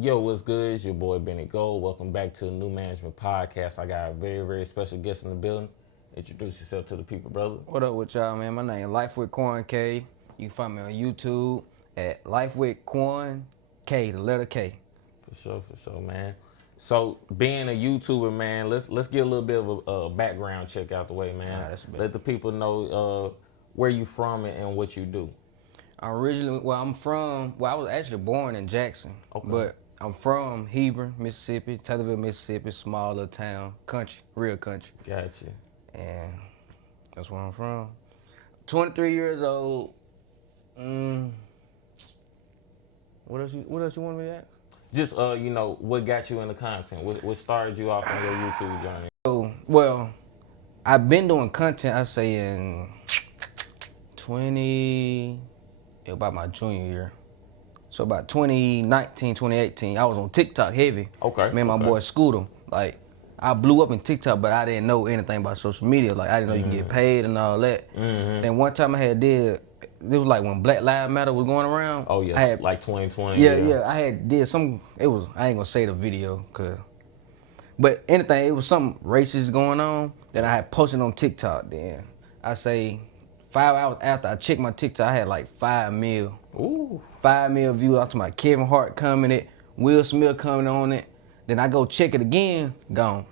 Yo, what's good? It's your boy Benny Gold. Welcome back to the New Management Podcast. I got a very, very special guest in the building. Introduce yourself to the people, brother. What up with y'all, man? My name is LifewithQuank K. You can find me on YouTube at LifewithQuank K, the letter K. For sure, man. So, being a YouTuber, man, let's get a little bit of a background check out the way, man. Right, let the people know where you from and what you do. I was actually born in Jackson, Okay. but I'm from Hebron, Mississippi, Taylorville, Mississippi, small little town, country, real country. Gotcha. And that's where I'm from. 23 years old. What else you want me to ask? Just, what got you into content? What started you off on your YouTube journey? So, well, I've been doing content, I say in about my junior year. So about 2019, 2018, I was on TikTok heavy. Okay. Me and my boy Scooter. Like, I blew up in TikTok, but I didn't know anything about social media. Like, I didn't know you can get paid and all that. Mm-hmm. And one time it was like when Black Lives Matter was going around. Oh, yeah, like 2020. Yeah, I had did some, I ain't gonna say the video, but anything, it was something racist going on that I had posted on TikTok. Then I say 5 hours after I checked my TikTok, I had like 5 mil. Ooh. 5 mil views. I'm talking about Kevin Hart commented, Will Smith commented on it. Then I go check it again, gone.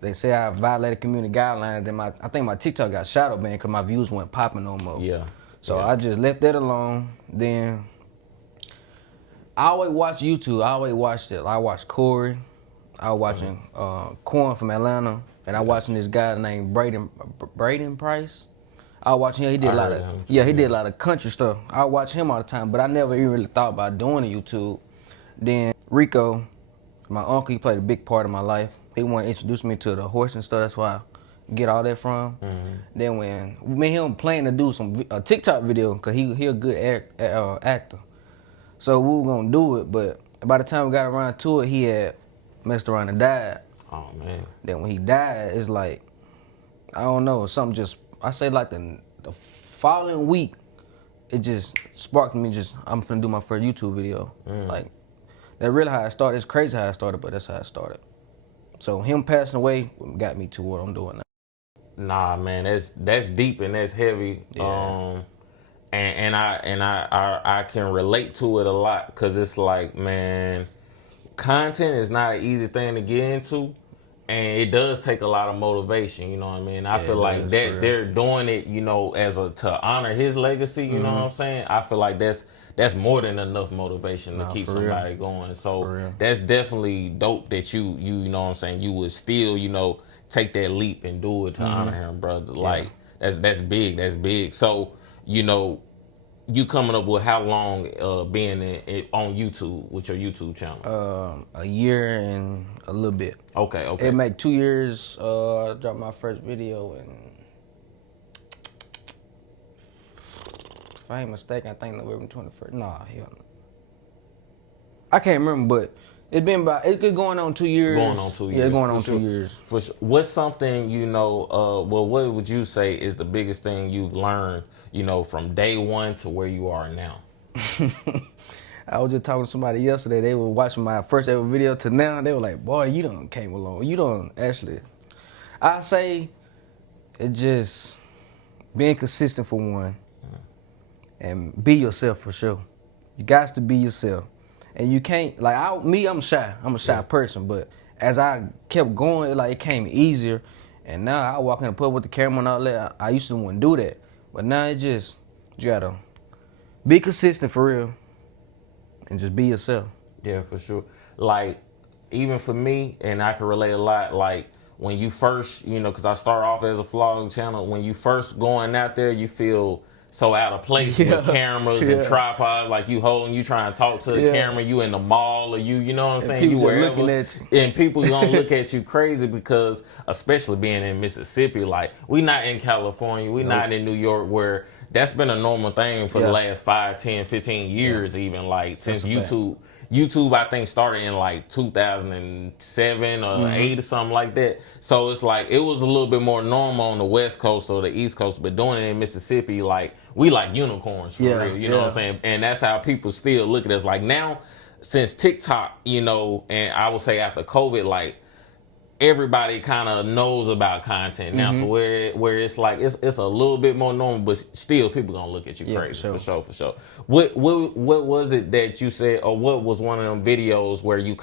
They say I violated community guidelines. Then I think my TikTok got shadow banned because my views weren't popping no more. Yeah. So I just left that alone. Then I always watch YouTube. I always watched it. I watched Corey. I was watching Corn from Atlanta, and I watching this guy named Braden Price. I was watching him. He did a lot of country stuff. I watch him all the time, but I never even really thought about doing a YouTube. Then Rico, my uncle, he played a big part of my life. He wanted to introduce me to the horse and stuff. That's why I get all that from. Mm-hmm. Then when me and him planning to do a TikTok video, because he a good actor. So we were going to do it, but by the time we got around to it, he had messed around and died. Oh, man. Then when he died, it's like, I don't know, something just, I say like the following week, it just sparked me, I'm finna do my first YouTube video. Like, that's really how it started. It's crazy how it started, but that's how it started. So him passing away got me to what I'm doing now. Nah, man, that's deep and that's heavy. Yeah. And I can relate to it a lot, because it's like, man, content is not an easy thing to get into, and it does take a lot of motivation. You know what I mean? I feel like that they're doing it, to honor his legacy. You know what I'm saying? I feel like that's more than enough motivation to keep somebody going. So that's definitely dope that you know what I'm saying, you would still, take that leap and do it to honor him, brother. Like, that's big. That's big. So, you coming up with how long being on YouTube with your YouTube channel? A year and a little bit. Okay. It make 2 years. I dropped my first video in, if I ain't mistaken, I think November 21st. Nah, hell no. I can't remember, but it's going on 2 years. Going on 2 years. Yeah, going on 2 years. For sure. What's something, what would you say is the biggest thing you've learned, from day one to where you are now? I was just talking to somebody yesterday. They were watching my first ever video to now. They were like, boy, you done came along. You done actually. I say it's just being consistent for one, and be yourself for sure. You got to be yourself. And you can't, like, I'm shy. I'm a shy person, but as I kept going, it came easier. And now I walk in the pub with the camera and all that. I used to want to do that. But now you gotta be consistent for real and just be yourself. Yeah, for sure. Like, even for me, and I can relate a lot, like, when you first, because I start off as a vlog channel, when you first going out there, you feel so out of place with cameras and tripods, like you trying to talk to the camera, you in the mall, or you know what I'm saying, you wherever, looking at you. And people gonna look at you crazy, because especially being in Mississippi, like, we not in California, we not in New York, where that's been a normal thing for the last 5, 10, 15 years, even, like, since YouTube, I think, started in like 2007 or 8 or something like that. So it's like, it was a little bit more normal on the West Coast or the East Coast, but doing it in Mississippi, like, we like unicorns for real, you know what I'm saying? And that's how people still look at us. Like, now, since TikTok, you know, and I would say after COVID, like everybody kind of knows about content now. So where it's like it's a little bit more normal, but still people gonna look at you crazy for sure. What was it that you said, or what was one of them videos where you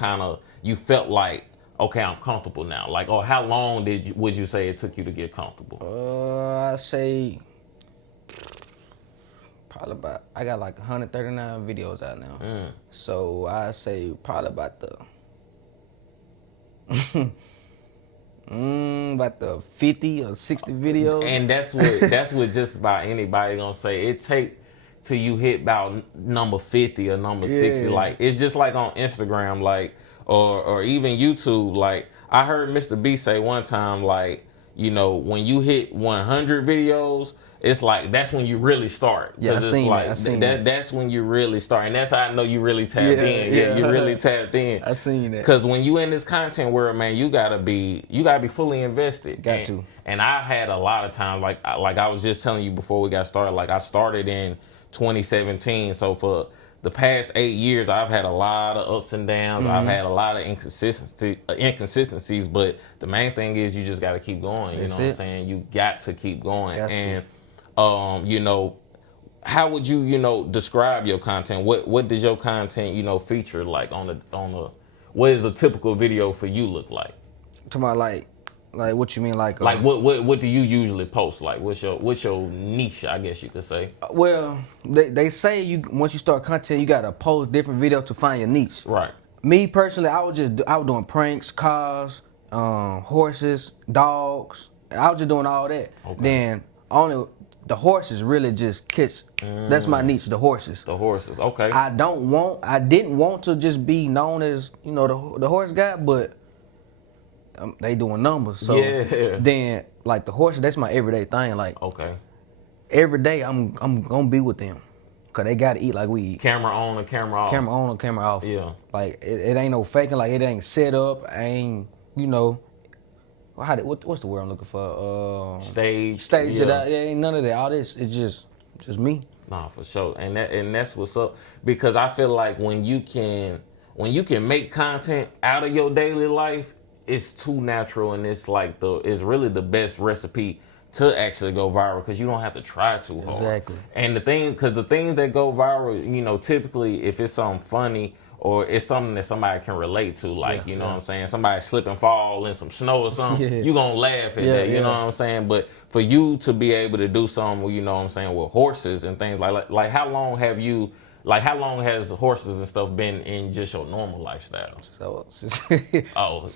felt like, okay, I'm comfortable now? Like, or how long would you say it took you to get comfortable? I say probably about, I got like 139 videos out now. So I say probably about the 50 or 60 videos. And that's what just about anybody gonna say. It take till you hit about number 50 or number 60. Like, it's just like on Instagram, like, or even YouTube. Like, I heard Mr. B say one time, like, you know, when you hit 100 videos, it's like that's when you really start. Yeah, it's like that's when you really start, and that's how I know you really tapped in. Yeah, you really tapped in. I seen that. Because when you in this content world, man, you gotta be fully invested. And I had a lot of times, like I was just telling you before we got started. Like, I started in 2017, so for the past 8 years, I've had a lot of ups and downs. I've had a lot of inconsistencies, but the main thing is you just got to keep going. You know what I'm saying? You got to keep going. And, you know, how would you, you know, describe your content? What does your content, you know, feature like on the, what is a typical video for you look like? To my like what you mean, like what do you usually post? Like, what's your niche, I guess you could say? Well, they say once you start content, you gotta post different videos to find your niche. Right. Me personally, I was doing pranks, cars, horses, dogs. I was just doing all that. Okay. Then only the horses really just catch. That's my niche, the horses. The horses, okay. I didn't want to just be known as, you know, the horse guy, but they doing numbers. So then, like, the horses, that's my everyday thing. Like, okay, every day I'm gonna be with them, cause they gotta eat like we eat. Camera on or camera off. Camera on or camera off. Yeah. Like, it ain't no faking. Like, it ain't set up. Ain't, you know. What's the word I'm looking for? Stage. Yeah. There ain't none of that. All this is just me. Nah, for sure. And that's what's up. Because I feel like when you can make content out of your daily life, it's too natural, and it's like it's really the best recipe to actually go viral, because you don't have to try too hard. Exactly. And the things that go viral, you know, typically if it's something funny or it's something that somebody can relate to, like, you know what I'm saying, somebody slip and fall in some snow or something, you gonna laugh at that, you know what I'm saying? But for you to be able to do something, you know what I'm saying, with horses and things like how long has horses and stuff been in just your normal lifestyle? So,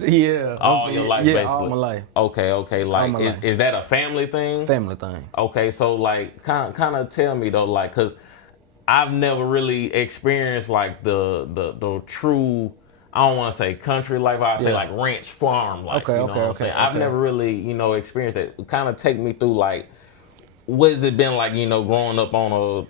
yeah. All your life, basically? All my life. Okay. Like, is that a family thing? Family thing. Okay, so, like, kind of tell me, though, like, because I've never really experienced, like, the true, I don't want to say country life, I say, like, ranch farm life. Okay, you know what I'm saying? I've never really, you know, experienced that. Kind of take me through, like, what has it been like, you know, growing up on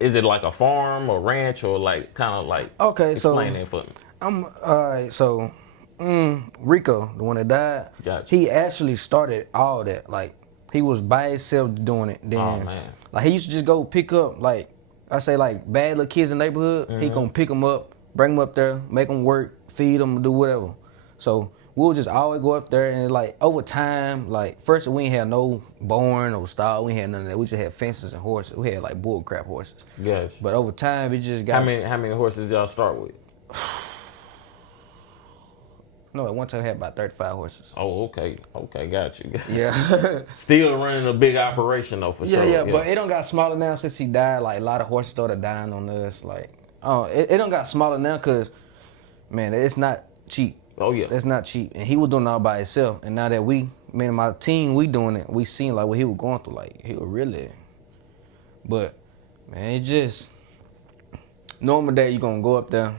is it like a farm or ranch, or like kind of like, explain it for me. Alright, so Rico, the one that died, gotcha. He actually started all that. Like, he was by himself doing it. Then, oh man, like, he used to just go pick up, like, I say, like, bad little kids in the neighborhood. He gonna pick them up, bring them up there, make them work, feed them, do whatever. So we'll just always go up there, and, like, over time, like, first we ain't had no barn or stall, we ain't had none of that. We just had fences and horses. We had, like, bull crap horses. Yes. But over time, it just got. How many horses y'all start with? No, at one time I had about 35 horses. Oh, okay, got you. Yeah. Still running a big operation though, for sure. Yeah, but it don't got smaller now since he died. Like, a lot of horses started dying on us. Like, it don't got smaller now because, man, it's not cheap. Oh yeah, it's not cheap. And he was doing it all by himself. And now that me and my team, we doing it, we seen like what he was going through. Like, he was really. But man, it just normal day. You gonna go up there,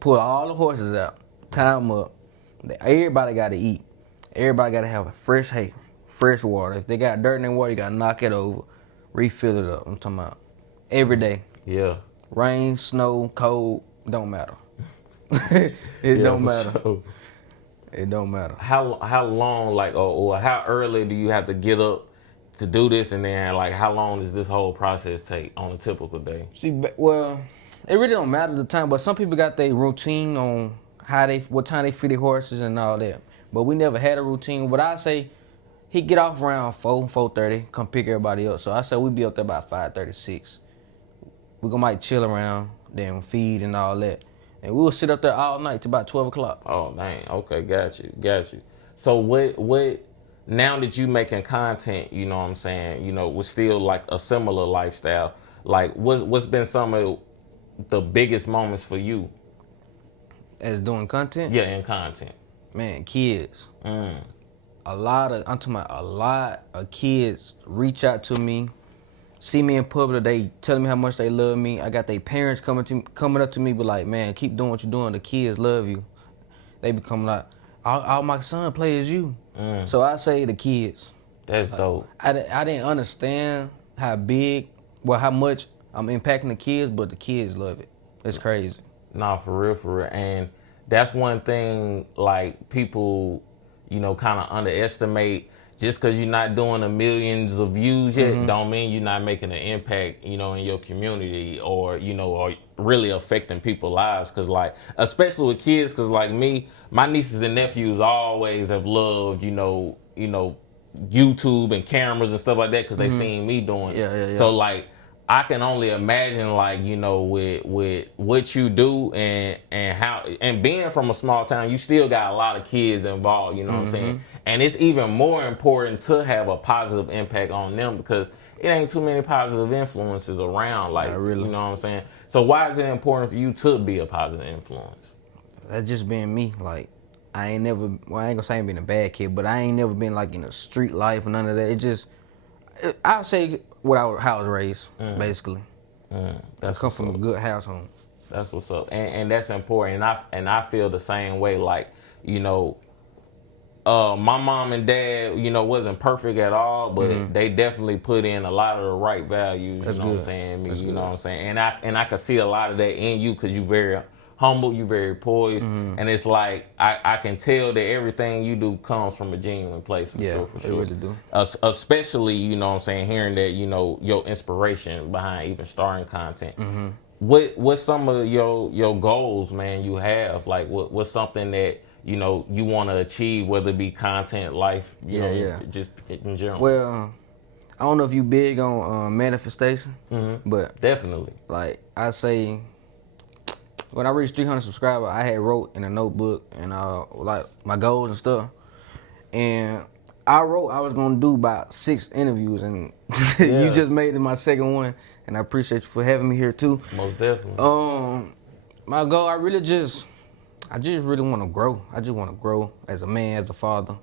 pull all the horses out, tie them up. Everybody got to eat. Everybody got to have a fresh hay, fresh water. If they got dirt in their water, you got to knock it over, refill it up. I'm talking about every day. Yeah. Rain, snow, cold, don't matter. It don't matter. Sure. It don't matter. How long, like, or how early do you have to get up to do this, and then, like, how long does this whole process take on a typical day? See, well, It really don't matter the time, but some people got their routine on what time they feed their horses and all that. But we never had a routine. But I say he get off around 4:30, come pick everybody up. So I said we be up there about 5:36. We might chill around, then feed and all that. And we'll sit up there all night to about 12 o'clock. Oh, dang. Okay, got you. So what, now that you making content, you know what I'm saying, you know, with still like a similar lifestyle, like what's been some of the biggest moments for you? As doing content? Yeah, in content. Man, kids. I'm talking about a lot of kids reach out to me, see me in public, they telling me how much they love me. I got their parents coming up to me, be like, man, keep doing what you're doing. The kids love you. They become like, all my son play is you. So I say the kids. That's dope. I didn't understand how much I'm impacting the kids, but the kids love it. It's crazy. Nah, for real. And that's one thing, like, people, you know, kind of underestimate. Just because you're not doing the millions of views yet, don't mean you're not making an impact, you know, in your community, or, you know, or really affecting people's lives. Because, like, especially with kids, because, like me, my nieces and nephews always have loved, you know, YouTube and cameras and stuff like that, because they seen me doing it. Yeah. So, like, I can only imagine, like, you know, with what you do and how, and being from a small town, you still got a lot of kids involved, you know what I'm saying? And it's even more important to have a positive impact on them, because it ain't too many positive influences around, like, really. you know what I'm saying? So why is it important for you to be a positive influence? That's just being me. Like, I ain't gonna say I ain't been a bad kid, but I ain't never been like in a street life or none of that. I'll say how I was raised, basically. That's I come from a good household. That's what's up, and that's important. And I feel the same way. Like, you know, my mom and dad, you know, wasn't perfect at all, but they definitely put in a lot of the right values. That's you know good. what I'm saying? That's You good. know what I'm saying? And I could see a lot of that in you, because you very humble, you very poised, and it's like I can tell that everything you do comes from a genuine place, for sure. It really do. Especially, you know what I'm saying, hearing that, you know, your inspiration behind even starting content. What's some of your goals, man, you have? Like, what's something that, you know, you want to achieve, whether it be content, life, you know, just in general? Well, I don't know if you big on manifestation, but Definitely. like I say, when I reached 300 subscribers, I had wrote in a notebook and like my goals and stuff. And I wrote I was gonna do about 6 interviews, and you just made it my second one, and I appreciate you for having me here too. Most definitely. My goal, I just really want to grow. I just want to grow as a man, as a father.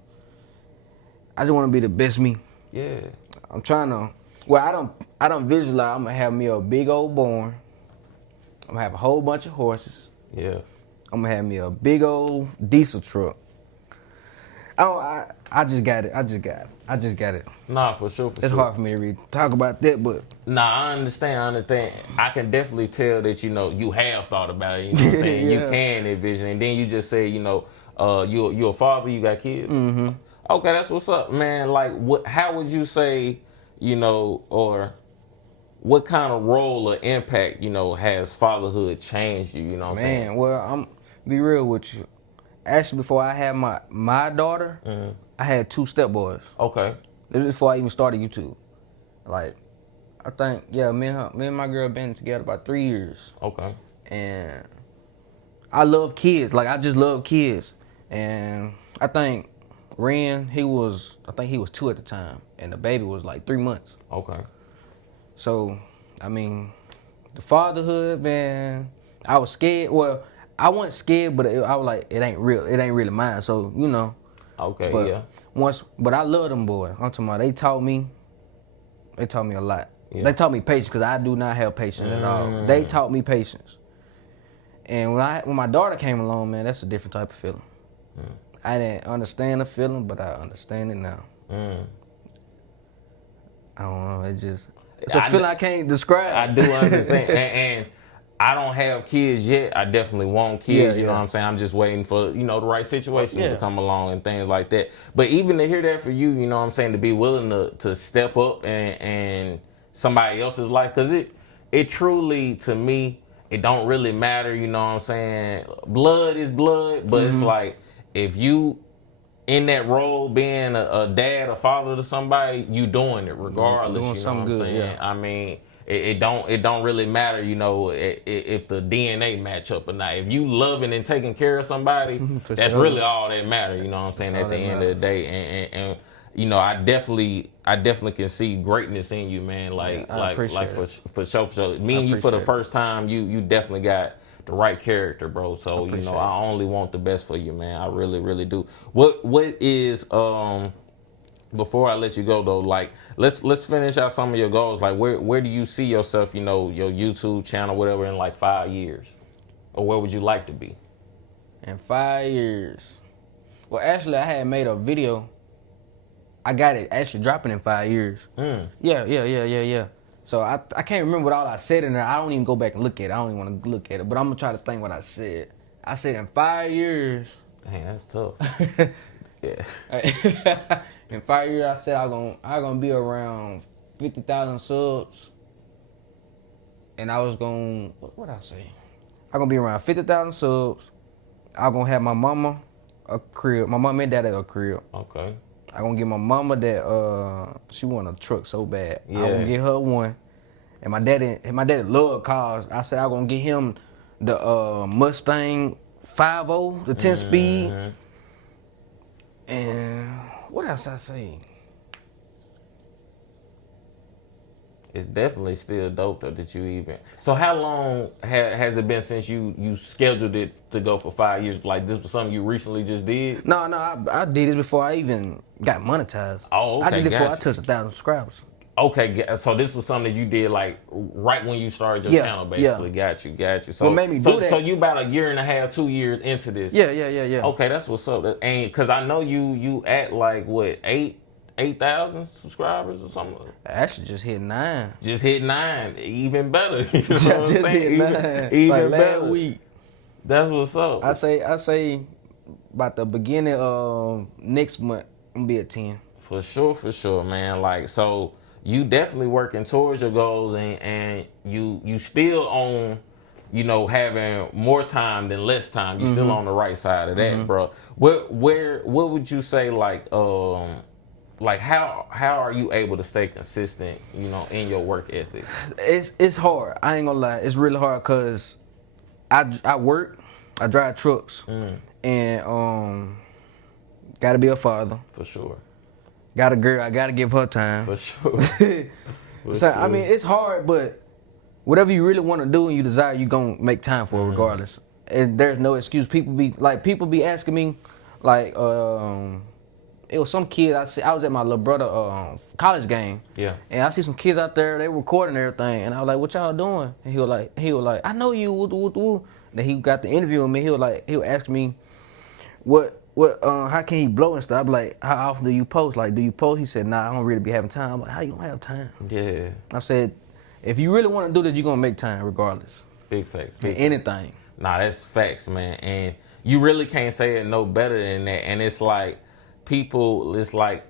I just want to be the best me. Yeah. I'm trying to. Well, I don't visualize. I'm gonna have me a big old barn. I'm gonna have a whole bunch of horses. Yeah. I'm gonna have me a big old diesel truck. I just got it. I just got it. Nah, for sure. It's hard for me to really talk about that, but Nah, I understand. I can definitely tell that, you know, you have thought about it. You know what I'm saying? You can envision. And then you just say, you know, you're a father, you got kids. Okay, that's what's up, man. Like, how would you say, you know, or what kind of role or impact, you know, has fatherhood changed you? You know what I'm saying? man, well, I'm be real with you. Actually, before I had my daughter, I had 2 stepboys. Okay. This is before I even started YouTube. Like, I think, me and my girl been together about 3 years. Okay. And I love kids. Like, I just love kids. And I think Ren, he was 2 at the time, and the baby was like 3 months. Okay. So, I mean, the fatherhood, man, I was scared. Well, I wasn't scared, but I was like, it ain't real. It ain't really mine. So, you know. Okay, But yeah. But I love them boys. I'm talking about, they taught me a lot. Yeah. They taught me patience, because I do not have patience at all. They taught me patience. And when my daughter came along, man, that's a different type of feeling. I didn't understand the feeling, but I understand it now. I don't know. It's a feeling I can't describe. I do understand. and I don't have kids yet. I definitely want kids, you know what I'm saying? I'm just waiting for, you know, the right situations to come along and things like that. But even to hear that for you, you know what I'm saying, to be willing to step up and somebody else's life, because it truly, to me, it don't really matter, you know what I'm saying? Blood is blood, but it's like if you in that role being a dad or father to somebody, you doing it regardless, Doing you know something what I'm good, saying? yeah. I mean, it don't really matter, you know, if the DNA match up or not. If you loving and taking care of somebody, For that's sure. really all that matter, you know what I'm saying, That's at all the that end of the matters. day. And you know, I definitely can see greatness in you, man. Like Yeah, I appreciate for sure, for sure. Me and you for the appreciate it. first time, you definitely got the right character, bro. So you know, appreciate I only want the best for you, man. I really, really do. What is before I let you go though, like let's finish out some of your goals. Like where do you see yourself, you know, your YouTube channel, whatever, in like 5 years? Or where would you like to be? In 5 years. Well, actually, I had made a video. I got it actually dropping in 5 years. Yeah. So I can't remember what all I said in there. I don't even go back and look at it. I don't even want to look at it. But I'm going to try to think what I said. I said in 5 years. Dang, that's tough. Yeah. In 5 years, I said I'm gonna be around 50,000 subs. And I was going, what I say? I'm gonna be around 50,000 subs. I'm gonna have my mama a crib. My mom and daddy a crib. Okay. I'm gonna get my mama that she want a truck so bad. Yeah. I'm gonna get her one. And my daddy love cars. I said I'm gonna get him the Mustang 5.0, the 10 speed. And what else I say? It's definitely still dope though that you even. So how long has it been since you scheduled it to go for 5 years? Like this was something you recently just did? No, I did it before I even got monetized. Oh, okay, I did it before I gotcha. touched 1,000 subscribers. Okay, so this was something that you did like right when you started your Yeah, channel, basically. yeah. Got you. So, What made me so, do that- so you about a year and a half, 2 years into this. Yeah. Okay, that's what's up. And because I know you at like what 8,000 subscribers or something. I actually just hit 9. Just hit 9, even better. You know what I'm Just saying? hit 9. Even like better. last week. That's what's up. I say about the beginning of next month, I'm gonna be at 10. For sure, man. Like, so you definitely working towards your goals, and you still on, you know, having more time than less time. You still on the right side of that, bro. What would you say, like how are you able to stay consistent, you know, in your work ethic? It's hard. I ain't gonna lie. It's really hard because I work, I drive trucks, and gotta be a father. For sure. Got a girl, I gotta give her time. For sure. So I mean, it's hard, but whatever you really want to do and you desire, you gonna make time for it regardless. And there's no excuse. People be asking me, like, it was some kid I was at my little brother college game. Yeah. And I see some kids out there, they recording everything, and I was like, "What y'all doing?" And he was like, "I know you." Woo. Then he got the interview with me. He was asking me, how can he blow and stuff? I'm like, "How often do you post? Like, do you post?" He said, "Nah, I don't really be having time." I'm like, "How you don't have time?" Yeah. I said, "If you really want to do this, you're gonna make time regardless." Big facts. And anything. Nah, that's facts, man. And you really can't say it no better than that. And it's like it's like,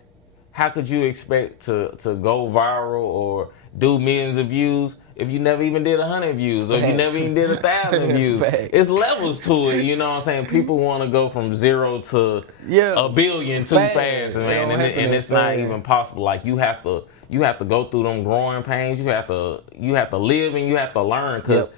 how could you expect to go viral or do millions of views if you never even did 100 views or if you never even did 1,000 views? Facts. It's levels to it, you know what I'm saying? People want to go from 0 to a billion too fast, man, and it's not even possible. Like you have to go through them growing pains. You have to live and you have to learn, because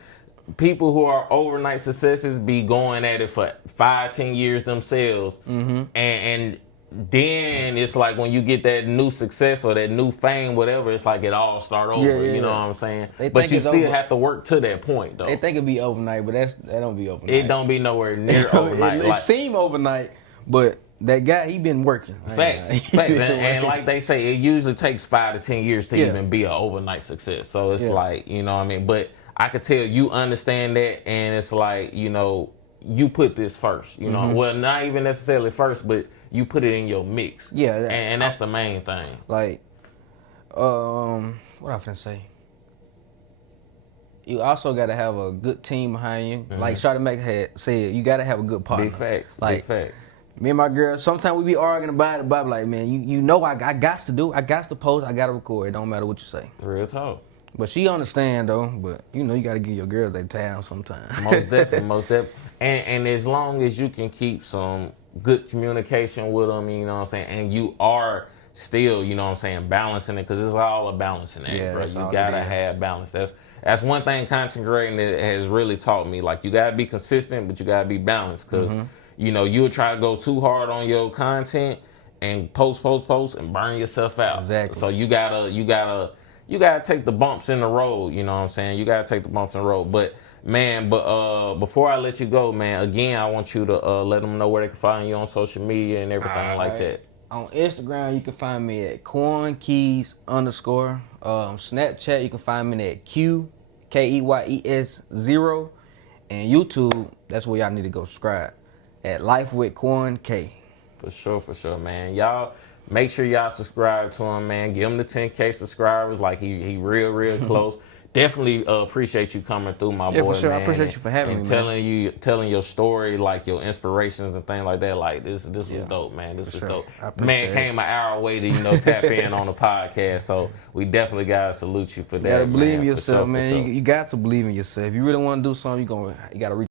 people who are overnight successes be going at it for 5-10 years themselves, and then it's like when you get that new success or that new fame, whatever, it's like it all start over. You know what I'm saying? But you still have to work to that point, though. They think it'd be overnight, but that don't be overnight. It don't be nowhere near overnight. It seem overnight, but that guy, he been working. Facts. And like they say, it usually takes 5 to 10 years to even be an overnight success. So it's like, you know what I mean? But I could tell you understand that, and it's like, you know, you put this first, you know, well, not even necessarily first, but you put it in your mix. Yeah. And that's the main thing. Like, what I finna say? You also gotta have a good team behind you. Like Shawty Mac had said, you gotta have a good partner. Big facts. Like, big facts. Me and my girl, sometimes we be arguing about it, but I'm like, man, you know I got to post, I gotta record. It don't matter what you say. Real talk. But she understand though. But you know, you gotta give your girls their time sometimes. Most definitely, most definitely. And as long as you can keep some good communication with them, you know what I'm saying, and you are still, you know what I'm saying, balancing it, because it's all a balancing act, Yeah, bro. that's You all it gotta is. have balance. That's one thing content creating has really taught me. Like, you gotta be consistent, but you gotta be balanced, because you know, you'll try to go too hard on your content and post, and burn yourself out. Exactly. So you gotta take the bumps in the road, you know what I'm saying? You gotta take the bumps in the road. But man, before I let you go, man, again, I want you to let them know where they can find you on social media and everything like that. On Instagram, you can find me at QuanKeys_. Snapchat, you can find me at QKEYES0. And YouTube, that's where y'all need to go subscribe at LifewithQuanK. For sure, man. Y'all make sure y'all subscribe to him, man. Give him the 10K subscribers. Like, he real close. Definitely appreciate you coming through, my boy, for sure. man. I appreciate you for having and me, man. telling your story, like your inspirations and things like that. Like, this was dope, man. This was sure. dope. I appreciate Man came an hour away to tap in on the podcast. So we definitely gotta salute you for that. You gotta believe man. in yourself, For man. sure. You got to believe in yourself. If you really want to do something, you gotta reach